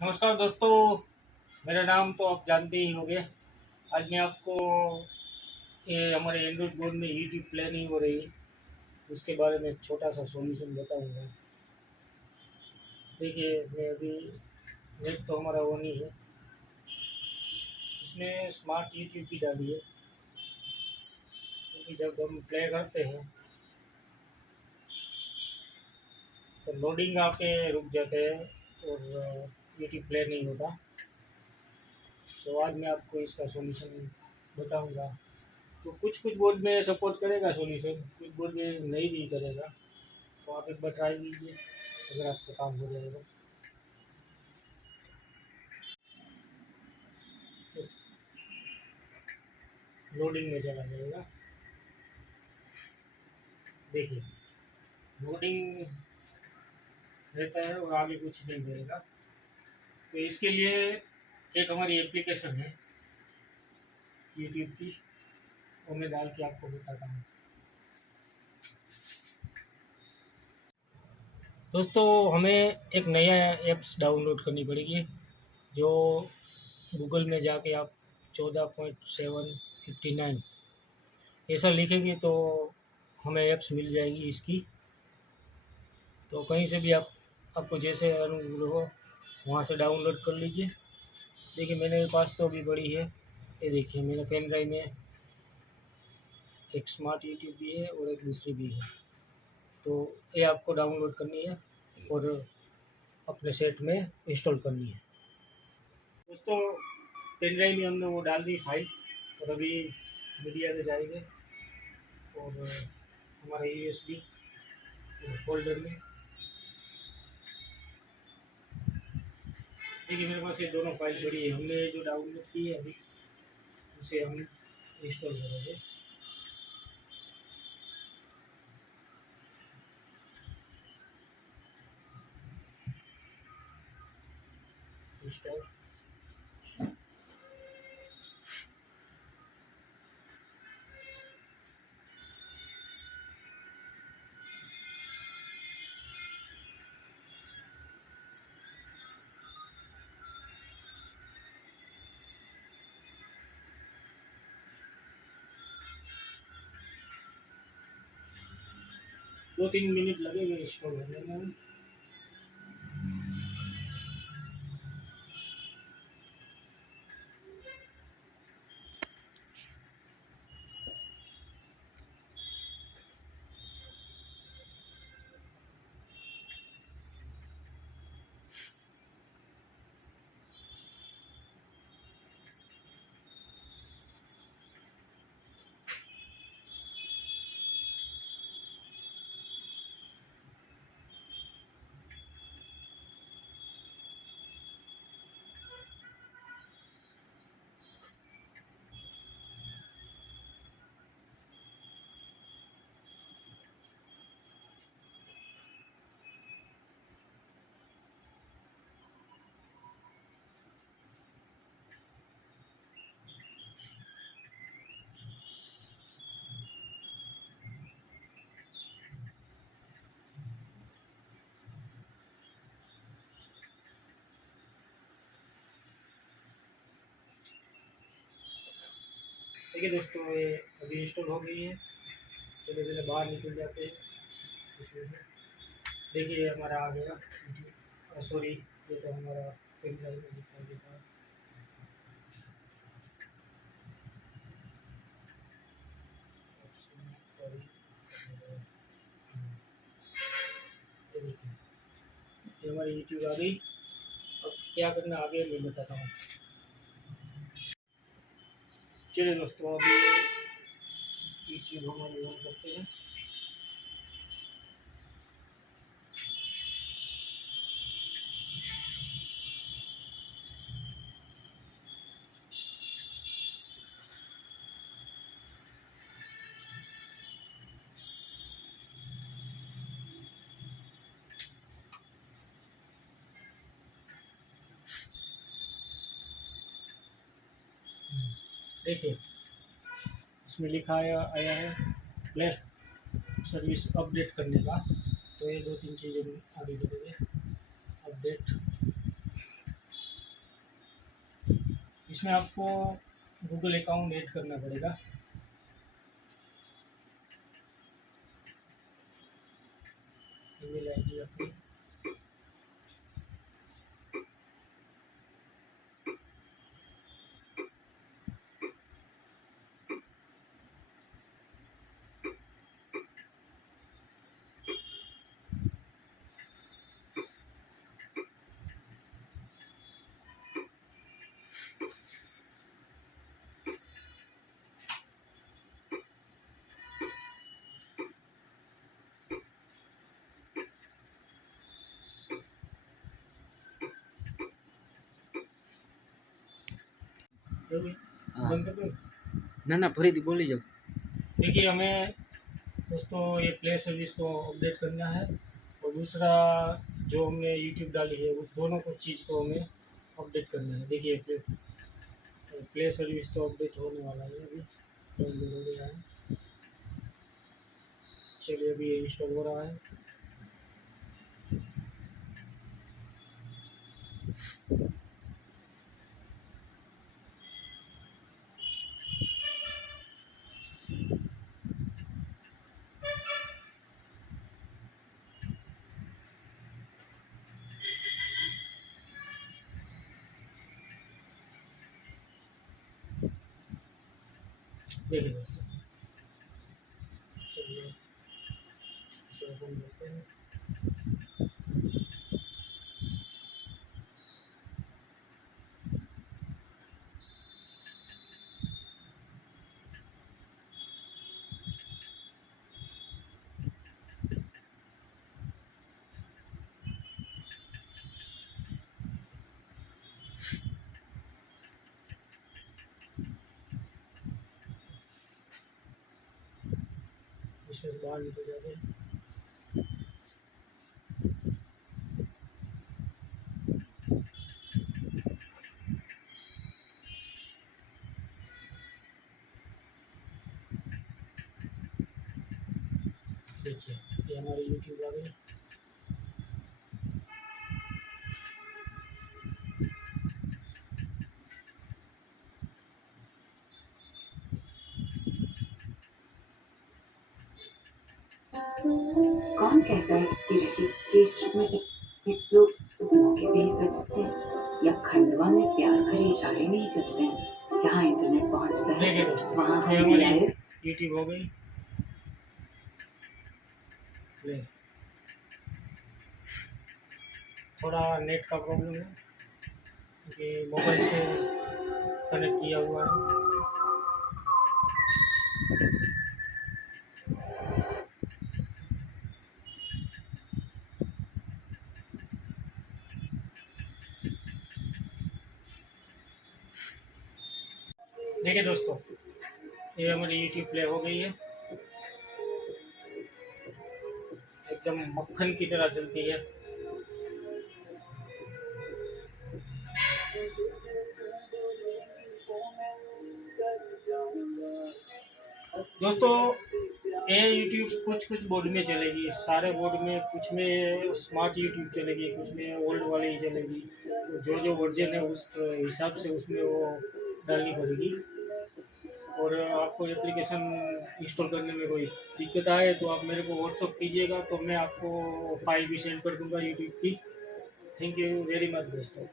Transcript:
नमस्कार दोस्तों। मेरा नाम तो आप जानते ही होंगे। आज मैं आपको ये हमारे एंड्रॉइड बोर्ड में यूट्यूब प्ले नहीं हो रही, उसके बारे में एक छोटा सा सॉल्यूशन बताऊंगा। देखिए, मैं अभी नेट तो हमारा वो नहीं है, इसमें स्मार्ट यूट्यूब की डाली है, क्योंकि जब हम प्ले करते हैं तो लोडिंग आके रुक जाते हैं और यूट्यूब प्ले नहीं होता। तो आज मैं आपको इसका सॉल्यूशन बताऊंगा। तो कुछ कुछ बोर्ड में सपोर्ट करेगा सॉल्यूशन, कुछ बोर्ड में नहीं भी करेगा। तो आप एक बार ट्राई कीजिए, अगर आपका काम हो जाएगा तो लोडिंग में चला जाएगा। देखिए, लोडिंग रहता है और आगे कुछ नहीं मिलेगा। तो इसके लिए एक हमारी एप्लीकेशन है यूट्यूब की, वो मैं डाल के आपको बताता हूँ। दोस्तों, हमें एक नया ऐप्स डाउनलोड करनी पड़ेगी, जो गूगल में जाके आप 14.759 ऐसा लिखेंगे तो हमें ऐप्स मिल जाएगी इसकी। तो कहीं से भी आपको जैसे अनुकूल हो वहाँ से डाउनलोड कर लीजिए। देखिए, मेरे पास तो अभी बड़ी है, ये देखिए मेरे पेन ड्राइव में एक स्मार्ट यूट्यूब भी है और एक दूसरी भी है। तो ये आपको डाउनलोड करनी है और अपने सेट में इंस्टॉल करनी है। दोस्तों, पेन ड्राइव में हमने वो डाल दी फाइल, और अभी मीडिया में जाएंगे और हमारा USB फोल्डर में देखिए मेरे पास ये दोनों फाइल पड़ी है। हमने जो डाउनलोड की है अभी, उसे हम इंस्टॉल करेंगे। इंस्टॉल 2-3 मिनट लगेंगे इंस्टॉल होने में। देखिए दोस्तों, ये अभी इंस्टॉल हो गई है। चलिए पहले बाहर निकल जाते हैं इसमें से। देखिए, ये हमारा आ गया। सॉरी, ये तो हमारा पेन ड्राइव में दिखाई देता है। सॉरी, ये देखिए, ये हमारी यूट्यूब आ गई। अब क्या करना आगे मैं बताता हूँ। चलिए दोस्तों, अभी यूट्यूब हमारे ऑन करते हैं। देखिए, इसमें लिखा आया है प्ले सर्विस अपडेट करने का। तो ये 2-3 चीज़ें आगे करेंगे। अपडेट इसमें आपको गूगल अकाउंट ऐड करना पड़ेगा। ईमेल आईडी अपनी हाँ। बंद कर दो। ना फरीदी बोली जाओ। देखिए, हमें दोस्तों ये प्ले सर्विस को अपडेट करना है, और दूसरा जो हमने यूट्यूब डाली है उस दोनों को चीज़ को हमें अपडेट करना है। देखिए, प्ले सर्विस तो अपडेट होने वाला है, अभी डाउनलोड हो गया है। चलिए, अभी ये इंस्टॉल हो रहा है। देखिए दोस्तों, चलिए इसे ओपन करते हैं। इसमें से बाहर निकल जाते हैं। देखिए, ये हमारे यूट्यूब आ गए। कौन कहता है कि ऋषिकेश में लोग मौके पे ही सजते हैं, या खंडवा में प्यार भरे इशारे नहीं चलते हैं। जहाँ इंटरनेट पहुँचता है देखिए दोस्तों, वहाँ ये हम हमारी यूट्यूब हो गई। ले, थोड़ा नेट का प्रॉब्लम है क्योंकि मोबाइल से कनेक्ट किया हुआ है। देखिए दोस्तों, ये हमारी यूट्यूब प्ले हो गई है, एकदम मक्खन की तरह चलती है। दोस्तों, ये यूट्यूब कुछ बोर्ड में चलेगी, सारे बोर्ड में, कुछ में स्मार्ट यूट्यूब चलेगी, कुछ में ओल्ड वाली ही चलेगी। तो जो जो वर्जन है उस हिसाब से उसमें वो डालनी पड़ेगी। और आपको एप्लीकेशन इंस्टॉल करने में कोई दिक्कत आए तो आप मेरे को व्हाट्सअप कीजिएगा, तो मैं आपको फाइल भी सेंड कर दूंगा यूट्यूब की। थैंक यू वेरी मच दोस्तों।